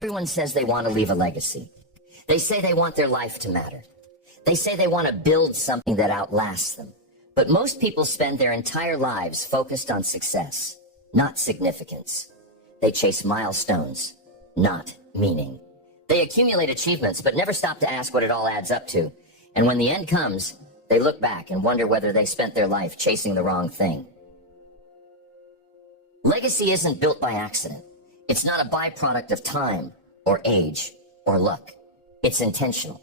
Everyone says they want to leave a legacy. They say they want their life to matter. They say they want to build something that outlasts them. But most people spend their entire lives focused on success, not significance. They chase milestones, not meaning. They accumulate achievements, but never stop to ask what it all adds up to. And when the end comes, they look back and wonder whether they spent their life chasing the wrong thing. Legacy isn't built by accident. It's not a byproduct of time or age or luck. It's intentional.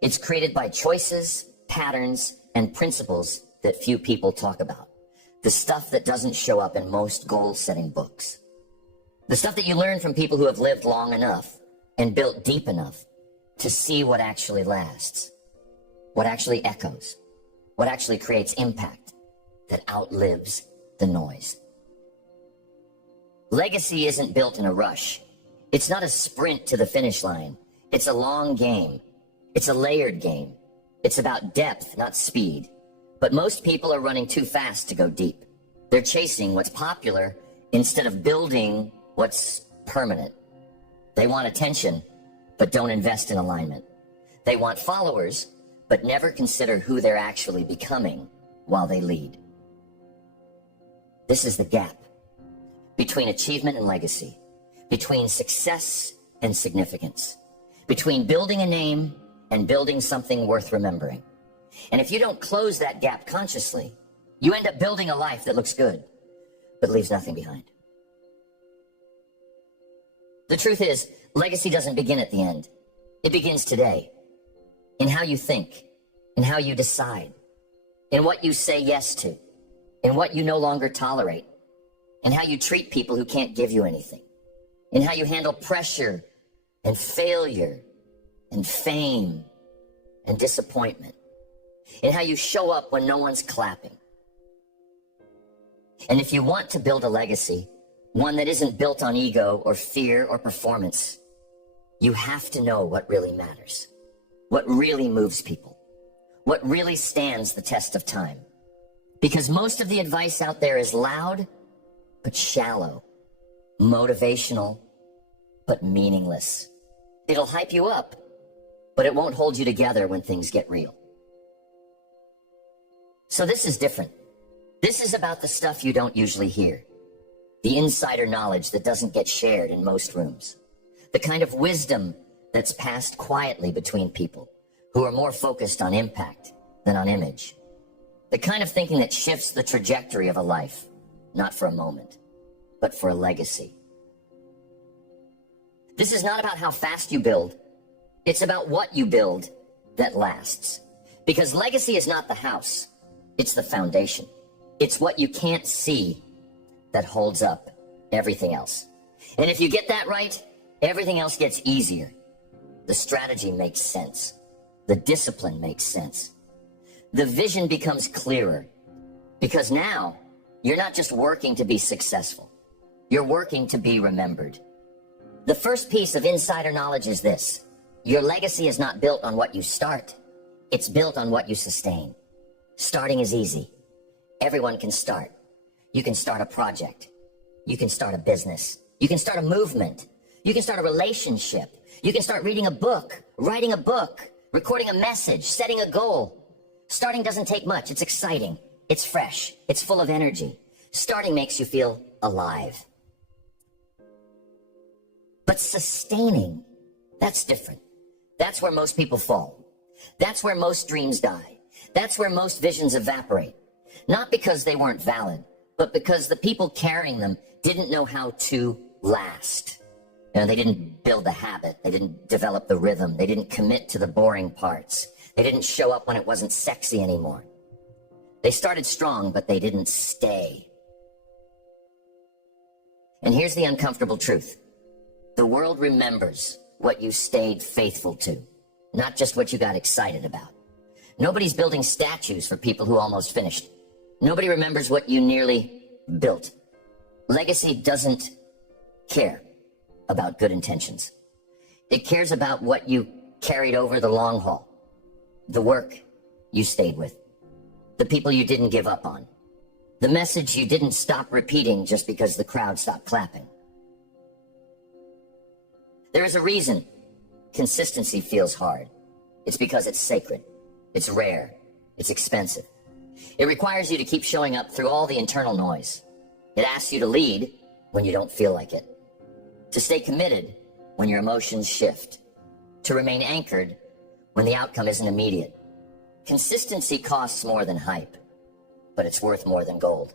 It's created by choices, patterns, and principles that few people talk about. The stuff that doesn't show up in most goal-setting books. The stuff that you learn from people who have lived long enough and built deep enough to see what actually lasts, what actually echoes, what actually creates impact that outlives the noise. Legacy isn't built in a rush. It's not a sprint to the finish line. It's a long game. It's a layered game. It's about depth, not speed. But most people are running too fast to go deep. They're chasing what's popular instead of building what's permanent. They want attention, but don't invest in alignment. They want followers, but never consider who they're actually becoming while they lead. This is the gap between achievement and legacy, between success and significance, between building a name and building something worth remembering. And if you don't close that gap consciously, you end up building a life that looks good, but leaves nothing behind. The truth is, legacy doesn't begin at the end. It begins today, in how you think, in how you decide, in what you say yes to, in what you no longer tolerate, in how you treat people who can't give you anything, in how you handle pressure and failure and fame and disappointment, in how you show up when no one's clapping. And if you want to build a legacy, one that isn't built on ego or fear or performance, you have to know what really matters, what really moves people, what really stands the test of time. Because most of the advice out there is loud, but shallow, motivational, but meaningless. It'll hype you up, but it won't hold you together when things get real. So this is different. This is about the stuff you don't usually hear. The insider knowledge that doesn't get shared in most rooms. The kind of wisdom that's passed quietly between people who are more focused on impact than on image. The kind of thinking that shifts the trajectory of a life, not for a moment, but for a legacy. This is not about how fast you build. It's about what you build that lasts. Because legacy is not the house. It's the foundation. It's what you can't see that holds up everything else. And if you get that right, everything else gets easier. The strategy makes sense. The discipline makes sense. The vision becomes clearer. Because now, you're not just working to be successful. You're working to be remembered. The first piece of insider knowledge is this. Your legacy is not built on what you start. It's built on what you sustain. Starting is easy. Everyone can start. You can start a project. You can start a business. You can start a movement. You can start a relationship. You can start reading a book, writing a book, recording a message, setting a goal. Starting doesn't take much. It's exciting. It's fresh. It's full of energy. Starting makes you feel alive. But sustaining, that's different. That's where most people fall. That's where most dreams die. That's where most visions evaporate. Not because they weren't valid, but because the people carrying them didn't know how to last. And they didn't build the habit. They didn't develop the rhythm. They didn't commit to the boring parts. They didn't show up when it wasn't sexy anymore. They started strong, but they didn't stay. And here's the uncomfortable truth. The world remembers what you stayed faithful to, not just what you got excited about. Nobody's building statues for people who almost finished. Nobody remembers what you nearly built. Legacy doesn't care about good intentions. It cares about what you carried over the long haul, the work you stayed with, the people you didn't give up on, the message you didn't stop repeating just because the crowd stopped clapping. There is a reason consistency feels hard. It's because it's sacred. It's rare. It's expensive. It requires you to keep showing up through all the internal noise. It asks you to lead when you don't feel like it, to stay committed when your emotions shift, to remain anchored when the outcome isn't immediate. Consistency costs more than hype, but it's worth more than gold.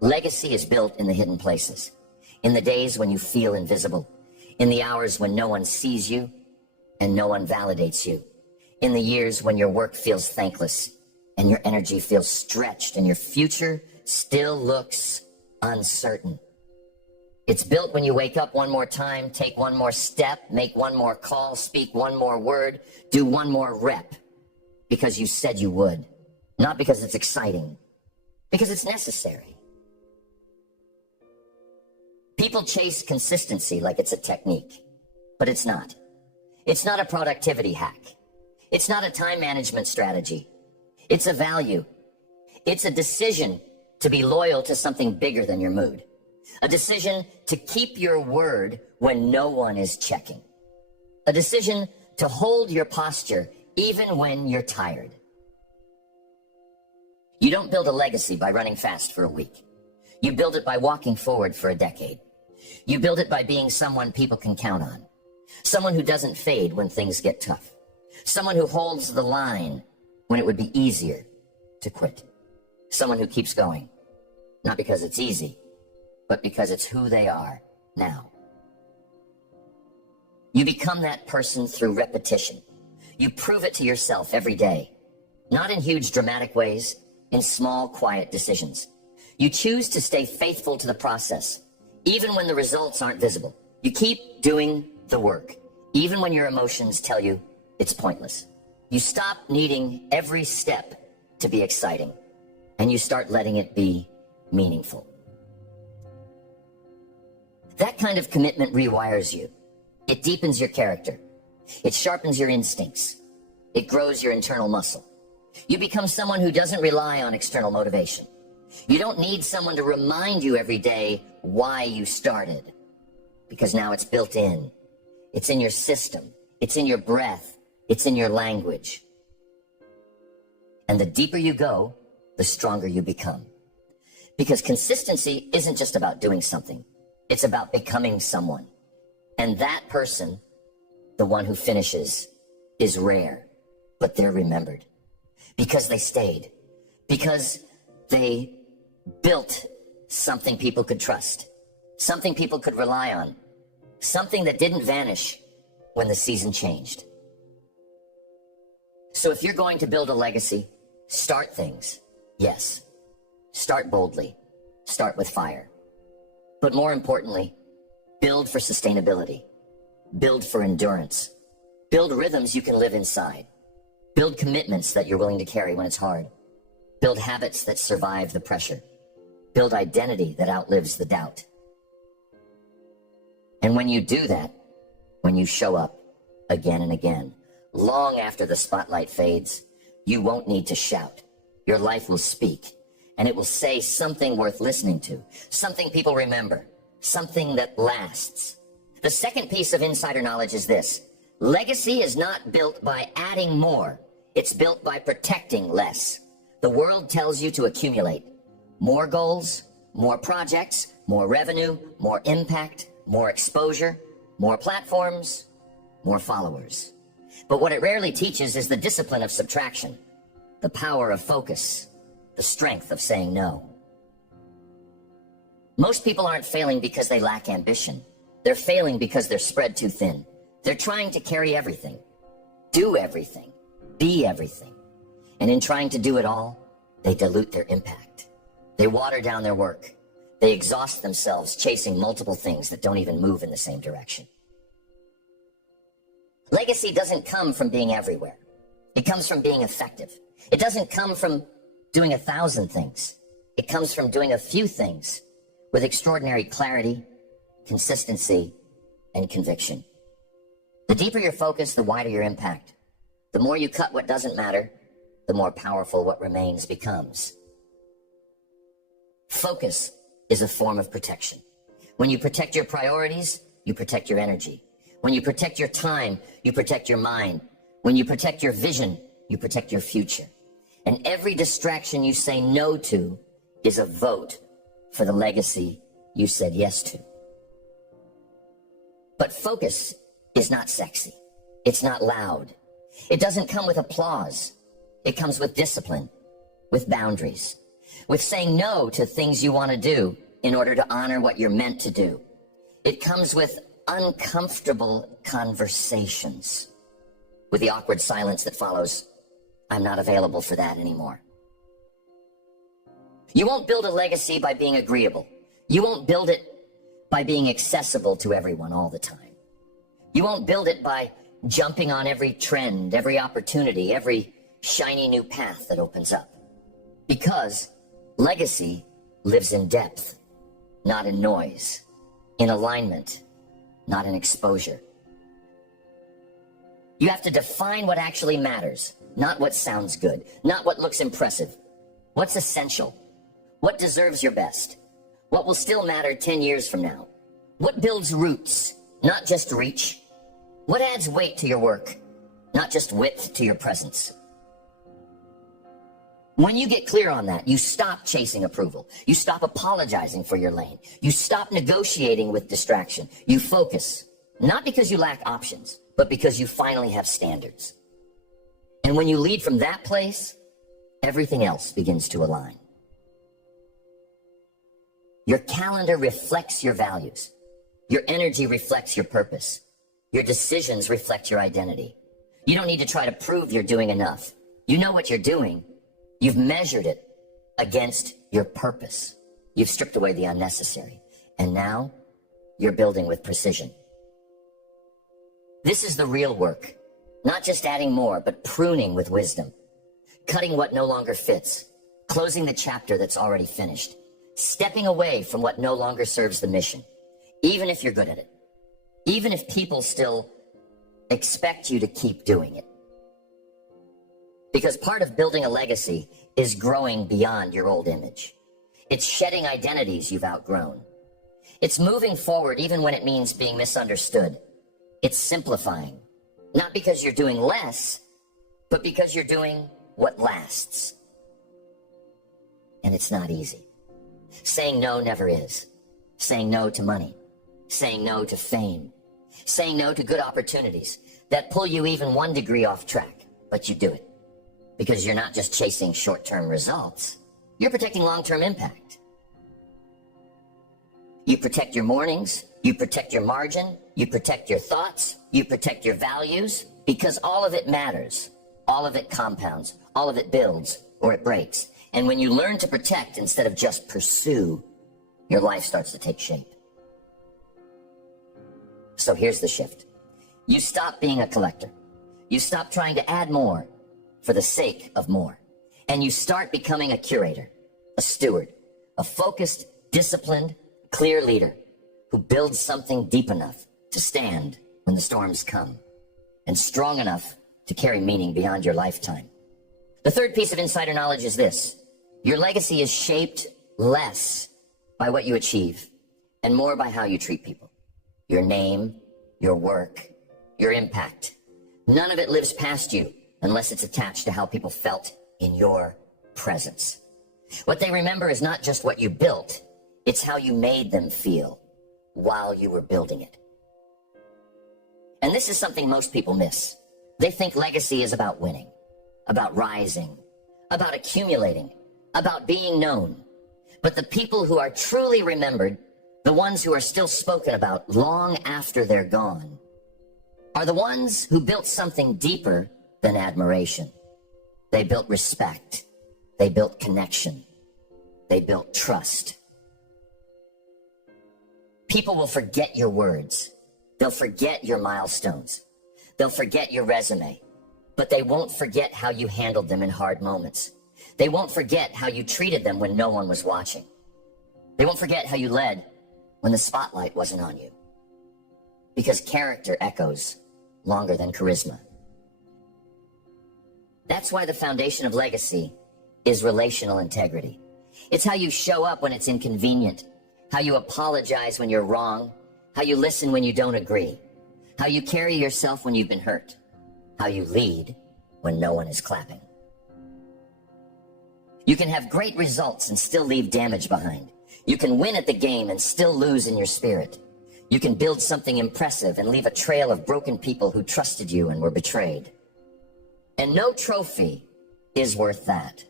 Legacy is built in the hidden places, in the days when you feel invisible, in the hours when no one sees you and no one validates you, in the years when your work feels thankless and your energy feels stretched and your future still looks uncertain. It's built when you wake up one more time, take one more step, make one more call, speak one more word, do one more rep, because you said you would. Not because it's exciting, because it's necessary. People chase consistency like it's a technique, but it's not. It's not a productivity hack. It's not a time management strategy. It's a value. It's a decision to be loyal to something bigger than your mood. A decision to keep your word when no one is checking. A decision to hold your posture even when you're tired. You don't build a legacy by running fast for a week. You build it by walking forward for a decade. You build it by being someone people can count on. Someone who doesn't fade when things get tough. Someone who holds the line when it would be easier to quit. Someone who keeps going, not because it's easy, but because it's who they are now. You become that person through repetition. You prove it to yourself every day, not in huge dramatic ways, in small, quiet decisions. You choose to stay faithful to the process, even when the results aren't visible. You keep doing the work, even when your emotions tell you it's pointless. You stop needing every step to be exciting, and you start letting it be meaningful. That kind of commitment rewires you. It deepens your character. It sharpens your instincts. It grows your internal muscle. You become someone who doesn't rely on external motivation. You don't need someone to remind you every day why you started, because now it's built in. It's in your system. It's in your breath. It's in your language. And the deeper you go, the stronger you become. Because consistency isn't just about doing something. It's about becoming someone. And that person, the one who finishes, is rare, but they're remembered. Because they stayed. Because they built something people could trust. Something people could rely on. Something that didn't vanish when the season changed. So if you're going to build a legacy, start things. Yes. Start boldly. Start with fire. But more importantly, build for sustainability. Build for endurance. Build rhythms you can live inside. Build commitments that you're willing to carry when it's hard. Build habits that survive the pressure. Build identity that outlives the doubt. And when you do that, when you show up again and again, long after the spotlight fades, you won't need to shout. Your life will speak, and it will say something worth listening to, something people remember, something that lasts. The second piece of insider knowledge is this. Legacy is not built by adding more. It's built by protecting less. The world tells you to accumulate. More goals, more projects, more revenue, more impact, more exposure, more platforms, more followers. But what it rarely teaches is the discipline of subtraction, the power of focus, the strength of saying no. Most people aren't failing because they lack ambition. They're failing because they're spread too thin. They're trying to carry everything, do everything, be everything. And in trying to do it all, they dilute their impact. They water down their work. They exhaust themselves chasing multiple things that don't even move in the same direction. Legacy doesn't come from being everywhere. It comes from being effective. It doesn't come from doing 1,000 things. It comes from doing a few things with extraordinary clarity, consistency, and conviction. The deeper your focus, the wider your impact. The more you cut what doesn't matter, the more powerful what remains becomes. Focus is a form of protection. When you protect your priorities, you protect your energy. When you protect your time, you protect your mind. When you protect your vision, you protect your future. And every distraction you say no to is a vote for the legacy you said yes to. But focus is not sexy. It's not loud. It doesn't come with applause. It comes with discipline, with boundaries, with saying no to things you want to do in order to honor what you're meant to do. It comes with uncomfortable conversations, with the awkward silence that follows, "I'm not available for that anymore." You won't build a legacy by being agreeable. You won't build it by being accessible to everyone all the time. You won't build it by jumping on every trend, every opportunity, every shiny new path that opens up. Because legacy lives in depth, not in noise, in alignment, not in exposure. You have to define what actually matters, not what sounds good, not what looks impressive. What's essential? What deserves your best? What will still matter 10 years from now? What builds roots, not just reach? What adds weight to your work, not just width to your presence? When you get clear on that, you stop chasing approval. You stop apologizing for your lane. You stop negotiating with distraction. You focus, not because you lack options, but because you finally have standards. And when you lead from that place, everything else begins to align. Your calendar reflects your values. Your energy reflects your purpose. Your decisions reflect your identity. You don't need to try to prove you're doing enough. You know what you're doing. You've measured it against your purpose. You've stripped away the unnecessary. And now you're building with precision. This is the real work. Not just adding more, but pruning with wisdom. Cutting what no longer fits. Closing the chapter that's already finished. Stepping away from what no longer serves the mission, even if you're good at it, even if people still expect you to keep doing it. Because part of building a legacy is growing beyond your old image. It's shedding identities you've outgrown. It's moving forward even when it means being misunderstood. It's simplifying, not because you're doing less, but because you're doing what lasts. And it's not easy. Saying no never is. Saying no to money. Saying no to fame. Saying no to good opportunities that pull you even 1 degree off track, but you do it. Because you're not just chasing short-term results. You're protecting long-term impact. You protect your mornings. You protect your margin. You protect your thoughts. You protect your values. Because all of it matters. All of it compounds. All of it builds or it breaks. And when you learn to protect instead of just pursue, your life starts to take shape. So here's the shift. You stop being a collector. You stop trying to add more for the sake of more. And you start becoming a curator, a steward, a focused, disciplined, clear leader who builds something deep enough to stand when the storms come and strong enough to carry meaning beyond your lifetime. The third piece of insider knowledge is this. Your legacy is shaped less by what you achieve and more by how you treat people. Your name, your work, your impact. None of it lives past you unless it's attached to how people felt in your presence. What they remember is not just what you built, it's how you made them feel while you were building it. And this is something most people miss. They think legacy is about winning, about rising, about accumulating, about being known. But the people who are truly remembered, the ones who are still spoken about long after they're gone, are the ones who built something deeper than admiration. They built respect. They built connection. They built trust. People will forget your words. They'll forget your milestones. They'll forget your resume. But they won't forget how you handled them in hard moments. They won't forget how you treated them when no one was watching. They won't forget how you led when the spotlight wasn't on you. Because character echoes longer than charisma. That's why the foundation of legacy is relational integrity. It's how you show up when it's inconvenient, how you apologize when you're wrong, how you listen when you don't agree, how you carry yourself when you've been hurt, how you lead when no one is clapping. You can have great results and still leave damage behind. You can win at the game and still lose in your spirit. You can build something impressive and leave a trail of broken people who trusted you and were betrayed. And no trophy is worth that.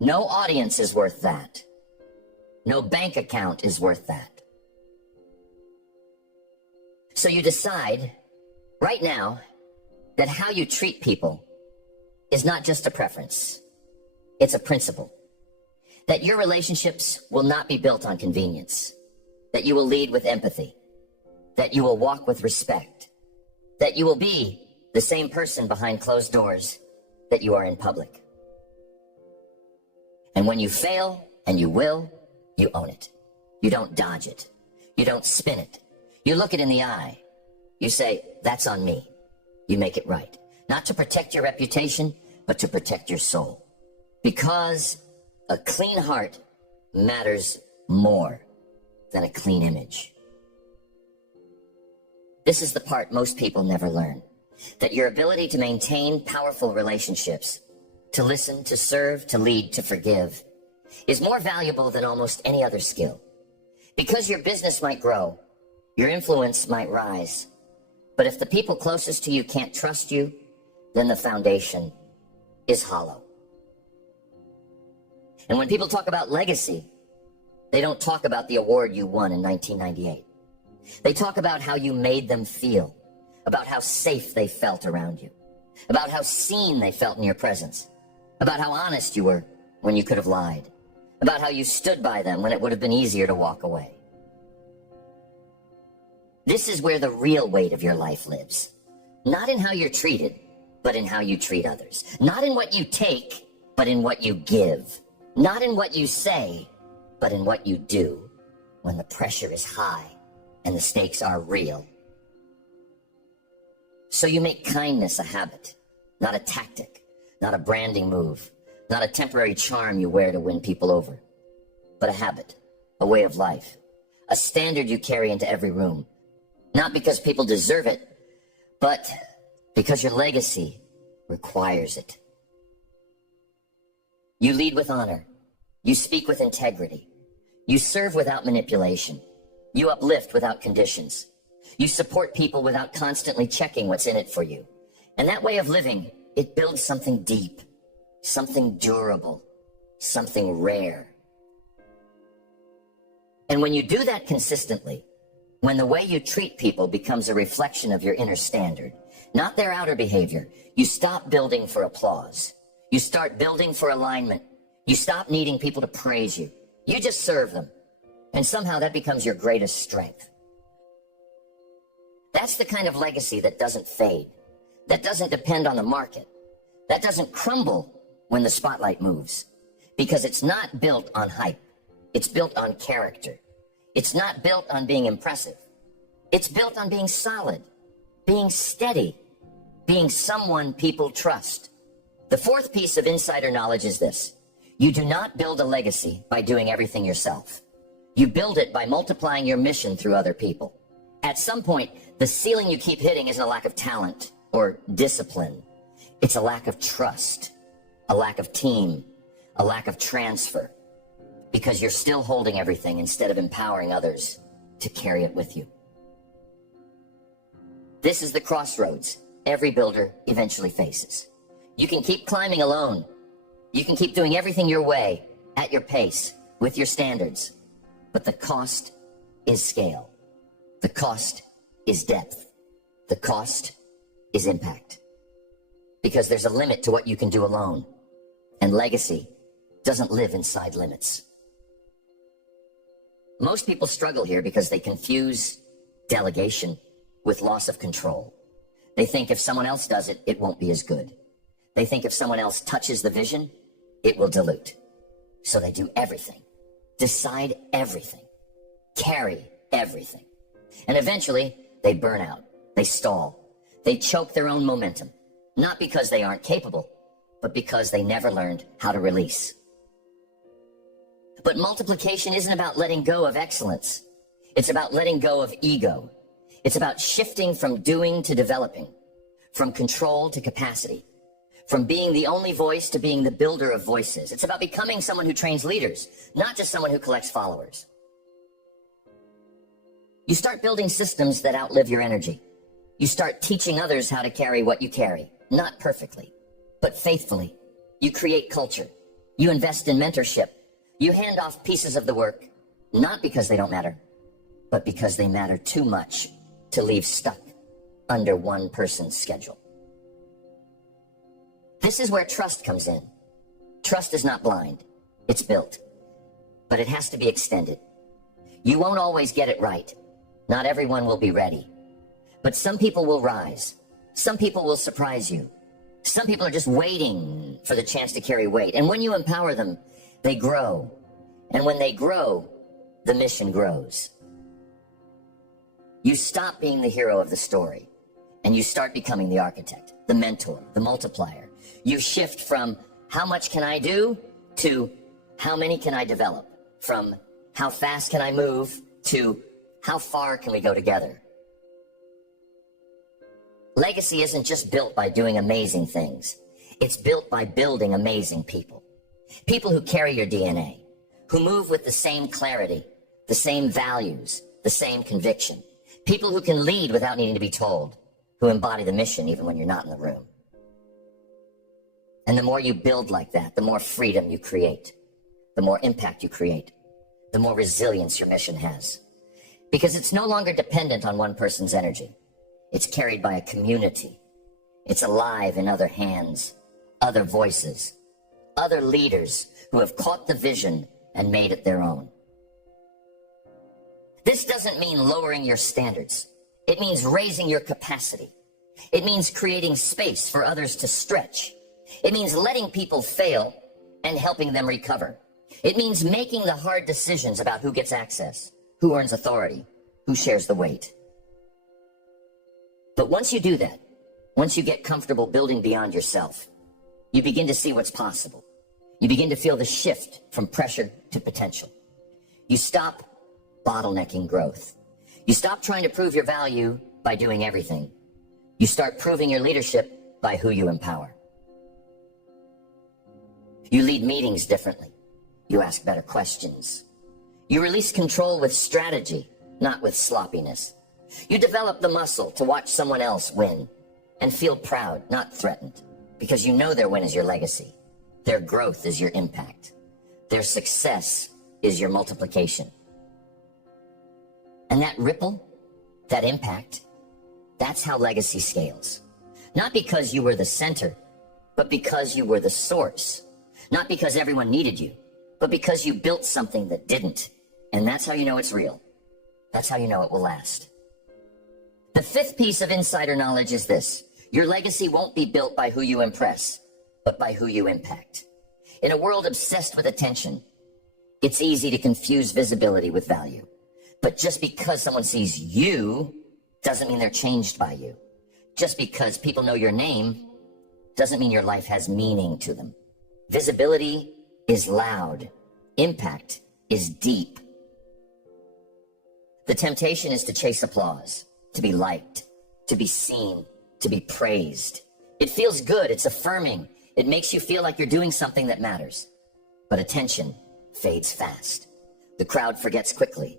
No audience is worth that. No bank account is worth that. So you decide right now that how you treat people is not just a preference, it's a principle. That your relationships will not be built on convenience. That you will lead with empathy. That you will walk with respect. That you will be the same person behind closed doors that you are in public. And when you fail, and you will, you own it. You don't dodge it. You don't spin it. You look it in the eye. You say, that's on me. You make it right. Not to protect your reputation, but to protect your soul. Because a clean heart matters more than a clean image. This is the part most people never learn. That your ability to maintain powerful relationships, to listen, to serve, to lead, to forgive, is more valuable than almost any other skill. Because your business might grow, your influence might rise, but if the people closest to you can't trust you, then the foundation is hollow. And when people talk about legacy, they don't talk about the award you won in 1998. They talk about how you made them feel, about how safe they felt around you, about how seen they felt in your presence, about how honest you were when you could have lied, about how you stood by them when it would have been easier to walk away. This is where the real weight of your life lives. Not in how you're treated, but in how you treat others. Not in what you take, but in what you give. Not in what you say, but in what you do when the pressure is high and the stakes are real. So you make kindness a habit, not a tactic, not a branding move, not a temporary charm you wear to win people over, but a habit, a way of life, a standard you carry into every room, not because people deserve it, but because your legacy requires it. You lead with honor. You speak with integrity. You serve without manipulation. You uplift without conditions. You support people without constantly checking what's in it for you. And that way of living, it builds something deep, something durable, something rare. And when you do that consistently, when the way you treat people becomes a reflection of your inner standard, not their outer behavior, you stop building for applause. You start building for alignment. You stop needing people to praise you. You just serve them. And somehow that becomes your greatest strength. That's the kind of legacy that doesn't fade, that doesn't depend on the market, that doesn't crumble when the spotlight moves. Because it's not built on hype. It's built on character. It's not built on being impressive. It's built on being solid, being steady, being someone people trust. The fourth piece of insider knowledge is this. You do not build a legacy by doing everything yourself. You build it by multiplying your mission through other people. At some point, the ceiling you keep hitting isn't a lack of talent or discipline. It's a lack of trust, a lack of team, a lack of transfer, because you're still holding everything instead of empowering others to carry it with you. This is the crossroads every builder eventually faces. You can keep climbing alone. You can keep doing everything your way, at your pace, with your standards. But the cost is scale. The cost is depth. The cost is impact. Because there's a limit to what you can do alone. And legacy doesn't live inside limits. Most people struggle here because they confuse delegation with loss of control. They think if someone else does it, it won't be as good. They think if someone else touches the vision, it will dilute. So they do everything, decide everything, carry everything. And eventually, they burn out, they stall, they choke their own momentum. Not because they aren't capable, but because they never learned how to release. But multiplication isn't about letting go of excellence. It's about letting go of ego. It's about shifting from doing to developing, from control to capacity, from being the only voice to being the builder of voices. It's about becoming someone who trains leaders, not just someone who collects followers. You start building systems that outlive your energy. You start teaching others how to carry what you carry, not perfectly, but faithfully. You create culture. You invest in mentorship. You hand off pieces of the work, not because they don't matter, but because they matter too much to leave stuck under one person's schedule. This is where trust comes in. Trust is not blind. It's built. But it has to be extended. You won't always get it right. Not everyone will be ready. But some people will rise. Some people will surprise you. Some people are just waiting for the chance to carry weight. And when you empower them, they grow. And when they grow, the mission grows. You stop being the hero of the story, and you start becoming the architect, the mentor, the multiplier. You shift from how much can I do to how many can I develop, from how fast can I move to how far can we go together. Legacy isn't just built by doing amazing things. It's built by building amazing people. People who carry your DNA, who move with the same clarity, the same values, the same conviction. People who can lead without needing to be told, who embody the mission even when you're not in the room. And the more you build like that, the more freedom you create, the more impact you create, the more resilience your mission has. Because it's no longer dependent on one person's energy. It's carried by a community. It's alive in other hands, other voices, other leaders who have caught the vision and made it their own. This doesn't mean lowering your standards. It means raising your capacity. It means creating space for others to stretch. It means letting people fail and helping them recover. It means making the hard decisions about who gets access, who earns authority, who shares the weight. But once you do that, once you get comfortable building beyond yourself, you begin to see what's possible. You begin to feel the shift from pressure to potential. You stop bottlenecking growth. You stop trying to prove your value by doing everything. You start proving your leadership by who you empower. You lead meetings differently. You ask better questions. You release control with strategy, not with sloppiness. You develop the muscle to watch someone else win and feel proud, not threatened, because you know their win is your legacy. Their growth is your impact. Their success is your multiplication. And that ripple, that impact, that's how legacy scales. Not because you were the center, but because you were the source. Not because everyone needed you, but because you built something that didn't. And that's how you know it's real. That's how you know it will last. The fifth piece of insider knowledge is this. Your legacy won't be built by who you impress, but by who you impact. In a world obsessed with attention, it's easy to confuse visibility with value. But just because someone sees you doesn't mean they're changed by you. Just because people know your name doesn't mean your life has meaning to them. Visibility is loud. Impact is deep. The temptation is to chase applause, to be liked, to be seen, to be praised. It feels good. It's affirming. It makes you feel like you're doing something that matters. But attention fades fast. The crowd forgets quickly.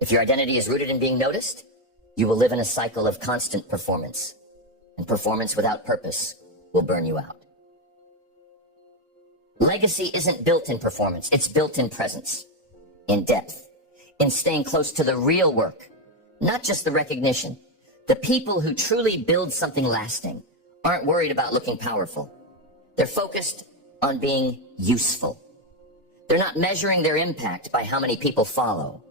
If your identity is rooted in being noticed, you will live in a cycle of constant performance. And performance without purpose will burn you out. Legacy isn't built in performance. It's built in presence, in depth, in staying close to the real work, not just the recognition. The people who truly build something lasting aren't worried about looking powerful. They're focused on being useful. They're not measuring their impact by how many people follow.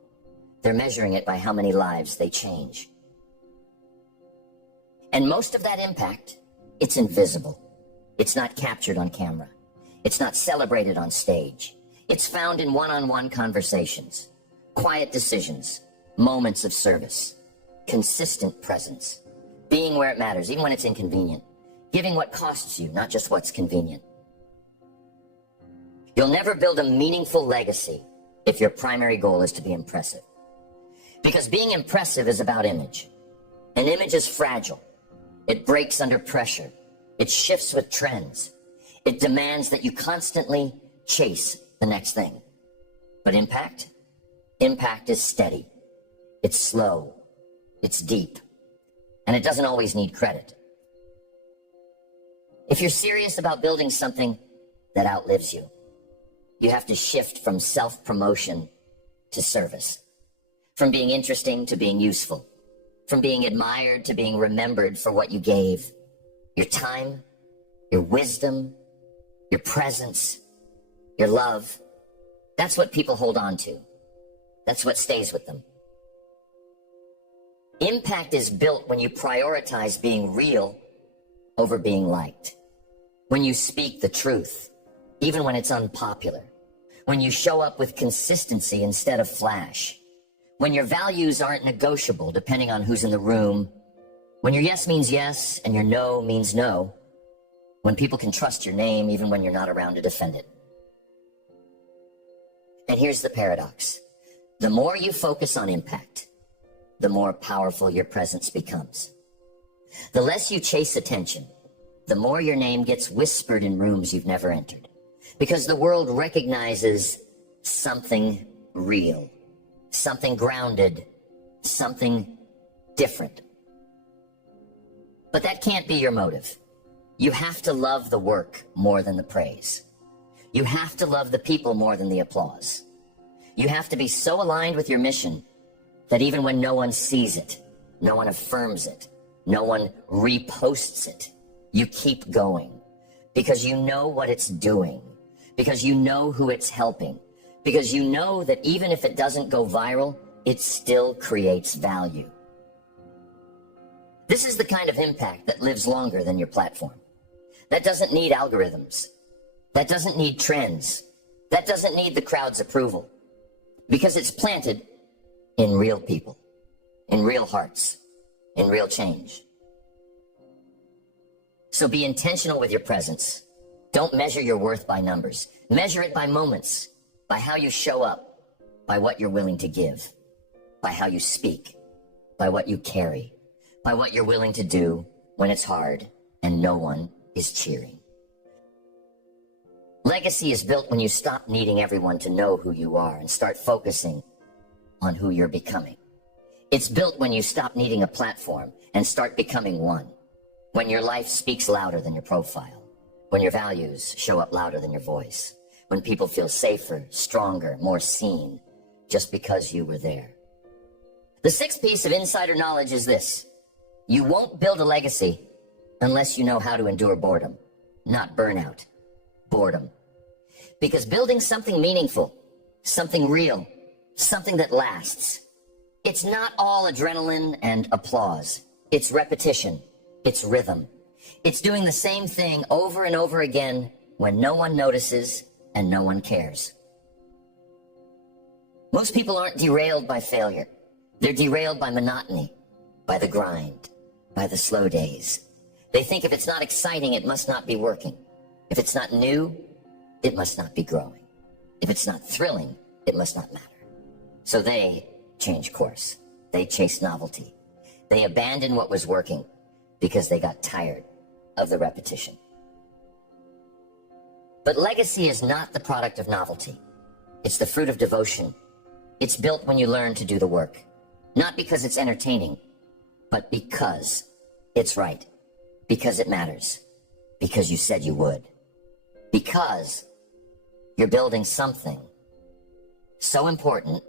They're measuring it by how many lives they change. And most of that impact, it's invisible. It's not captured on camera. It's not celebrated on stage. It's found in one-on-one conversations, quiet decisions, moments of service, consistent presence, being where it matters, even when it's inconvenient, giving what costs you, not just what's convenient. You'll never build a meaningful legacy if your primary goal is to be impressive. Because being impressive is about image. An image is fragile. It breaks under pressure. It shifts with trends. It demands that you constantly chase the next thing. But impact? Impact is steady. It's slow. It's deep. And it doesn't always need credit. If you're serious about building something that outlives you, you have to shift from self-promotion to service. From being interesting to being useful. From being admired to being remembered for what you gave. Your time, your wisdom, your presence, your love. That's what people hold on to. That's what stays with them. Impact is built when you prioritize being real over being liked. When you speak the truth, even when it's unpopular. When you show up with consistency instead of flash. When your values aren't negotiable depending on who's in the room. When your yes means yes and your no means no. When people can trust your name even when you're not around to defend it. And here's the paradox. The more you focus on impact, the more powerful your presence becomes. The less you chase attention, the more your name gets whispered in rooms you've never entered. Because the world recognizes something real, something grounded, something different. But that can't be your motive. You have to love the work more than the praise. You have to love the people more than the applause. You have to be so aligned with your mission that even when no one sees it, no one affirms it, no one reposts it, you keep going because you know what it's doing, because you know who it's helping, because you know that even if it doesn't go viral, it still creates value. This is the kind of impact that lives longer than your platform. That doesn't need algorithms. That doesn't need trends. That doesn't need the crowd's approval. Because it's planted in real people, in real hearts, in real change. So be intentional with your presence. Don't measure your worth by numbers. Measure it by moments, by how you show up, by what you're willing to give, by how you speak, by what you carry, by what you're willing to do when it's hard and no one is cheering. Legacy is built when you stop needing everyone to know who you are and start focusing on who you're becoming. It's built when you stop needing a platform and start becoming one. When your life speaks louder than your profile. When your values show up louder than your voice. When people feel safer, stronger, more seen, just because you were there. The sixth piece of insider knowledge is this. You won't build a legacy unless you know how to endure boredom. Not burnout, boredom. Because building something meaningful, something real, something that lasts, it's not all adrenaline and applause. It's repetition. It's rhythm. It's doing the same thing over and over again when no one notices and no one cares. Most people aren't derailed by failure. They're derailed by monotony, by the grind, by the slow days. They think if it's not exciting, it must not be working. If it's not new, it must not be growing. If it's not thrilling, it must not matter. So they change course. They chase novelty. They abandon what was working because they got tired of the repetition. But legacy is not the product of novelty. It's the fruit of devotion. It's built when you learn to do the work. Not because it's entertaining, but because it's right. Because it matters. Because you said you would. Because you're building something so important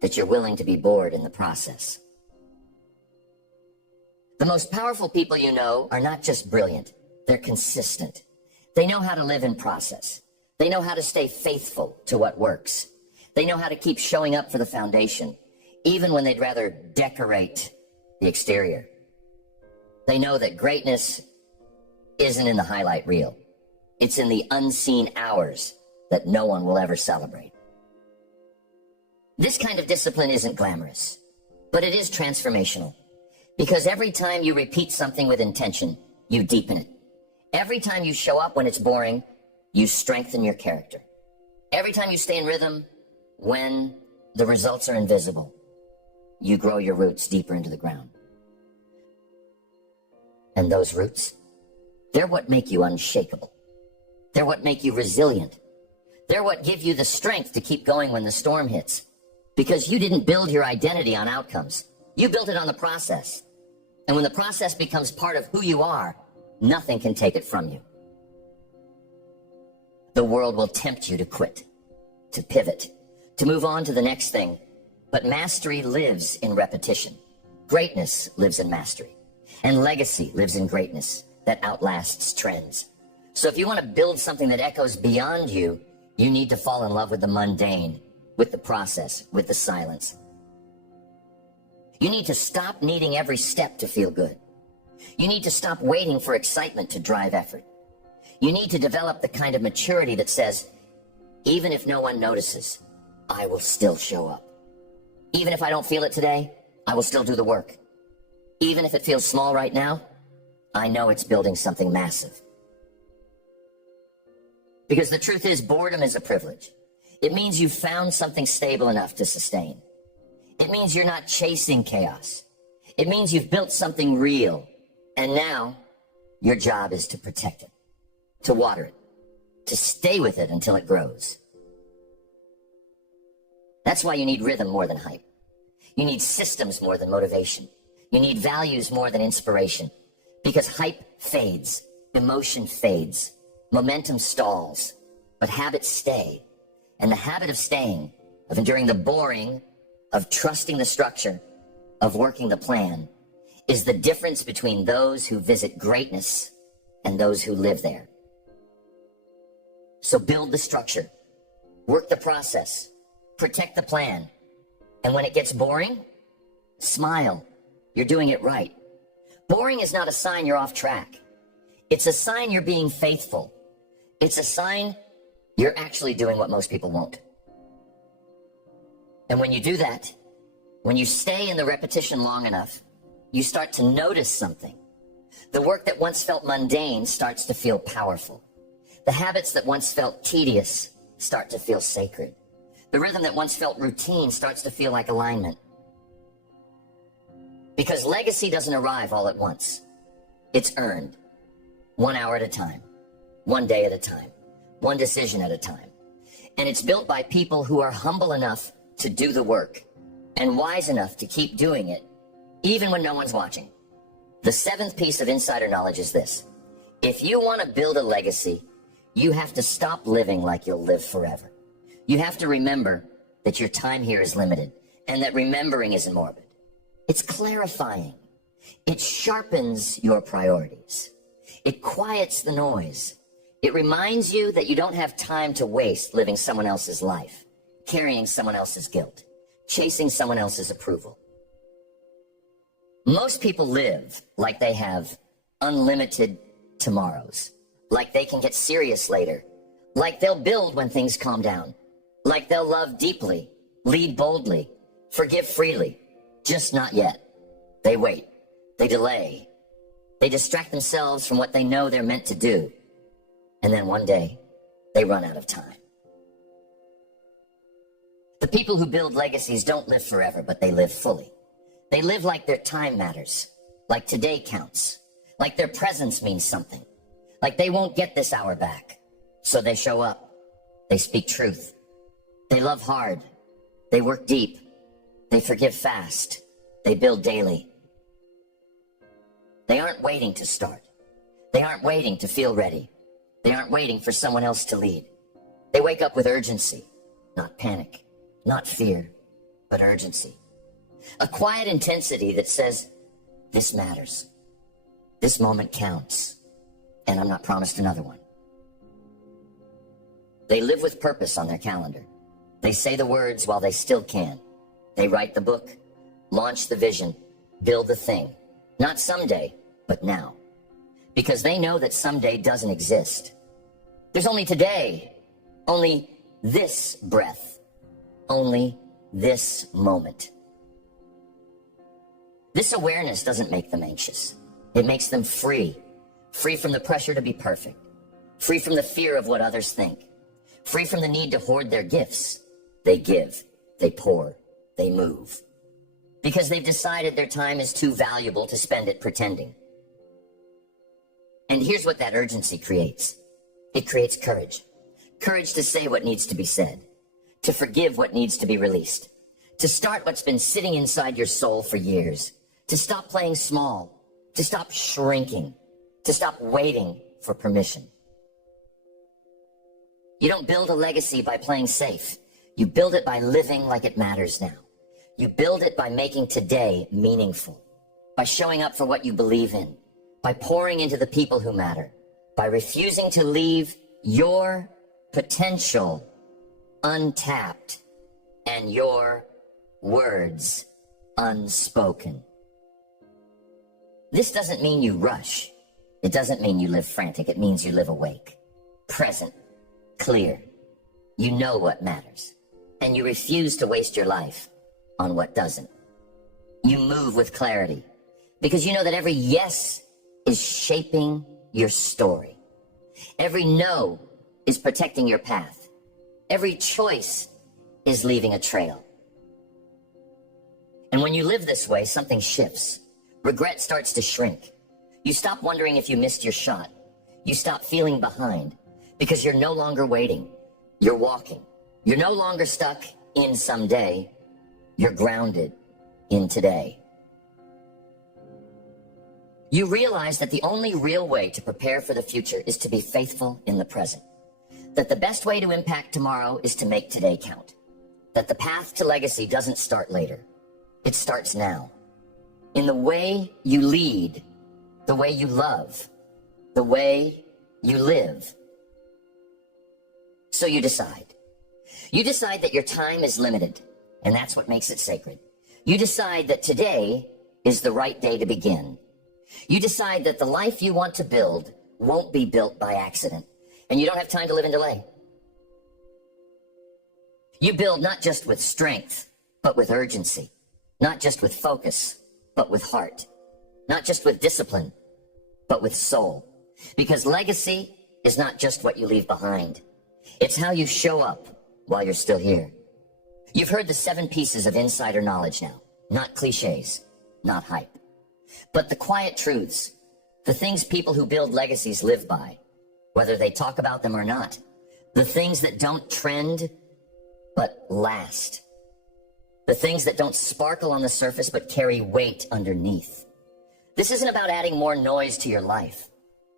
that you're willing to be bored in the process. The most powerful people you know are not just brilliant, they're consistent. They know how to live in process. They know how to stay faithful to what works. They know how to keep showing up for the foundation, even when they'd rather decorate the exterior. They know that greatness isn't in the highlight reel. It's in the unseen hours that no one will ever celebrate. This kind of discipline isn't glamorous, but it is transformational. Because every time you repeat something with intention, you deepen it. Every time you show up when it's boring, you strengthen your character. Every time you stay in rhythm, When the results are invisible, you grow your roots deeper into the ground. And those roots, they're what make you unshakable. They're what make you resilient. They're what give you the strength to keep going when the storm hits. Because you didn't build your identity on outcomes. You built it on the process. And when the process becomes part of who you are, nothing can take it from you. The world will tempt you to quit, to pivot, to move on to the next thing. But mastery lives in repetition. Greatness lives in mastery. And legacy lives in greatness that outlasts trends. So if you want to build something that echoes beyond you, you need to fall in love with the mundane, with the process, with the silence. You need to stop needing every step to feel good. You need to stop waiting for excitement to drive effort. You need to develop the kind of maturity that says, even if no one notices, I will still show up. Even if I don't feel it today, I will still do the work. Even if it feels small right now, I know it's building something massive. Because the truth is, boredom is a privilege. It means you've found something stable enough to sustain. It means you're not chasing chaos. It means you've built something real. And now, your job is to protect it, to water it, to stay with it until it grows. That's why you need rhythm more than hype. You need systems more than motivation. You need values more than inspiration. Because hype fades, emotion fades, momentum stalls, but habits stay. And the habit of staying, of enduring the boring, of trusting the structure, of working the plan, is the difference between those who visit greatness and those who live there. So build the structure, work the process, protect the plan, and when it gets boring, smile. You're doing it right. Boring is not a sign you're off track. It's a sign you're being faithful. It's a sign you're actually doing what most people won't. And when you do that, when you stay in the repetition long enough, you start to notice something. The work that once felt mundane starts to feel powerful. The habits that once felt tedious start to feel sacred. The rhythm that once felt routine starts to feel like alignment. Because legacy doesn't arrive all at once. It's earned. 1 hour at a time. 1 day at a time. 1 decision at a time. And it's built by people who are humble enough to do the work and wise enough to keep doing it, even when no one's watching. The 7th piece of insider knowledge is this. If you want to build a legacy, you have to stop living like you'll live forever. You have to remember that your time here is limited and that remembering isn't morbid. It's clarifying. It sharpens your priorities. It quiets the noise. It reminds you that you don't have time to waste living someone else's life, carrying someone else's guilt, chasing someone else's approval. Most people live like they have unlimited tomorrows, like they can get serious later, like they'll build when things calm down, like they'll love deeply, lead boldly, forgive freely, just not yet. They wait, they delay, they distract themselves from what they know they're meant to do, and then one day, they run out of time. The people who build legacies don't live forever, but they live fully. They live like their time matters, like today counts, like their presence means something, like they won't get this hour back. So they show up, they speak truth, they love hard, they work deep, they forgive fast, they build daily. They aren't waiting to start. They aren't waiting to feel ready. They aren't waiting for someone else to lead. They wake up with urgency, not panic, not fear, but urgency. A quiet intensity that says, this matters. This moment counts, and I'm not promised another one. They live with purpose on their calendar. They say the words while they still can. They write the book, launch the vision, build the thing. Not someday, but now. Because they know that someday doesn't exist. There's only today, only this breath, only this moment. This awareness doesn't make them anxious. It makes them free. Free from the pressure to be perfect. Free from the fear of what others think. Free from the need to hoard their gifts. They give, they pour, they move. Because they've decided their time is too valuable to spend it pretending. And here's what that urgency creates. It creates courage. Courage to say what needs to be said, to forgive what needs to be released, to start what's been sitting inside your soul for years, to stop playing small, to stop shrinking, to stop waiting for permission. You don't build a legacy by playing safe. You build it by living like it matters now. You build it by making today meaningful, by showing up for what you believe in, by pouring into the people who matter, by refusing to leave your potential untapped and your words unspoken. This doesn't mean you rush. It doesn't mean you live frantic. It means you live awake, present, clear. You know what matters, and you refuse to waste your life on what doesn't. You move with clarity because you know that every yes is shaping your story. Every no is protecting your path. Every choice is leaving a trail. And when you live this way, something shifts. Regret starts to shrink. You stop wondering if you missed your shot. You stop feeling behind because you're no longer waiting. You're walking. You're no longer stuck in someday. You're grounded in today. You realize that the only real way to prepare for the future is to be faithful in the present. That the best way to impact tomorrow is to make today count. That the path to legacy doesn't start later. It starts now. In the way you lead, the way you love, the way you live. So you decide. You decide that your time is limited, and that's what makes it sacred. You decide that today is the right day to begin. You decide that the life you want to build won't be built by accident, and you don't have time to live in delay. You build not just with strength, but with urgency. Not just with focus, but with heart. Not just with discipline, but with soul. Because legacy is not just what you leave behind. It's how you show up while you're still here. You've heard the 7 pieces of insider knowledge now. Not cliches, not hype. But the quiet truths, the things people who build legacies live by, whether they talk about them or not. The things that don't trend, but last. The things that don't sparkle on the surface, but carry weight underneath. This isn't about adding more noise to your life.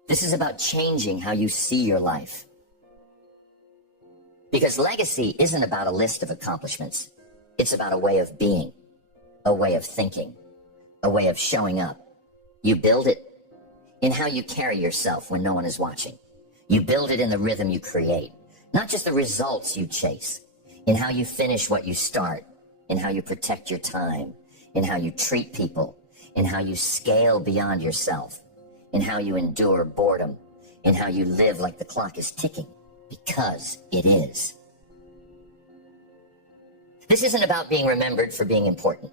This is about changing how you see your life. Because legacy isn't about a list of accomplishments. It's about a way of being, a way of thinking, a way of showing up. You build it in how you carry yourself when no one is watching. You build it in the rhythm you create, not just the results you chase, in how you finish what you start, in how you protect your time, in how you treat people, in how you scale beyond yourself, in how you endure boredom, in how you live like the clock is ticking, because it is. This isn't about being remembered for being important.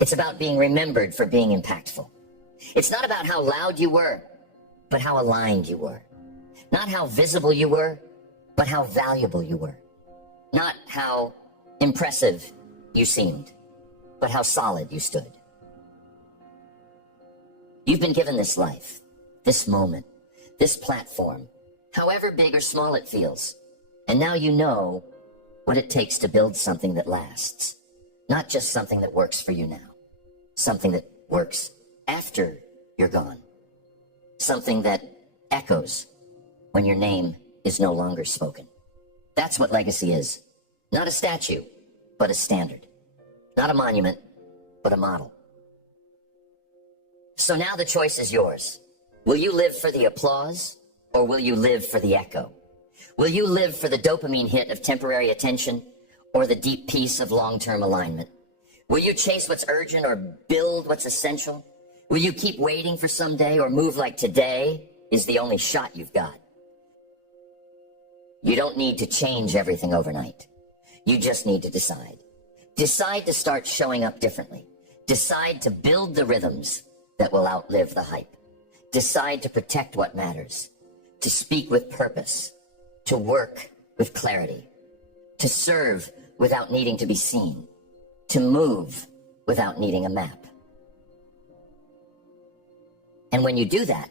It's about being remembered for being impactful. It's not about how loud you were, but how aligned you were. Not how visible you were, but how valuable you were. Not how impressive you seemed, but how solid you stood. You've been given this life, this moment, this platform, however big or small it feels. And now you know what it takes to build something that lasts. Not just something that works for you now. Something that works after you're gone. Something that echoes when your name is no longer spoken. That's what legacy is. Not a statue, but a standard. Not a monument, but a model. So now the choice is yours. Will you live for the applause, or will you live for the echo? Will you live for the dopamine hit of temporary attention, or the deep peace of long-term alignment? Will you chase what's urgent or build what's essential? Will you keep waiting for someday, or move like today is the only shot you've got? You don't need to change everything overnight. You just need to decide. Decide to start showing up differently. Decide to build the rhythms that will outlive the hype. Decide to protect what matters, to speak with purpose, to work with clarity, to serve without needing to be seen, to move without needing a map. And when you do that,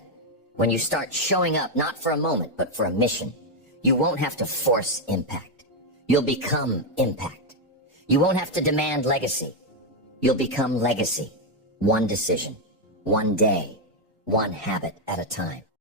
when you start showing up not for a moment, but for a mission, you won't have to force impact. You'll become impact. You won't have to demand legacy. You'll become legacy. One decision, one day, one habit at a time.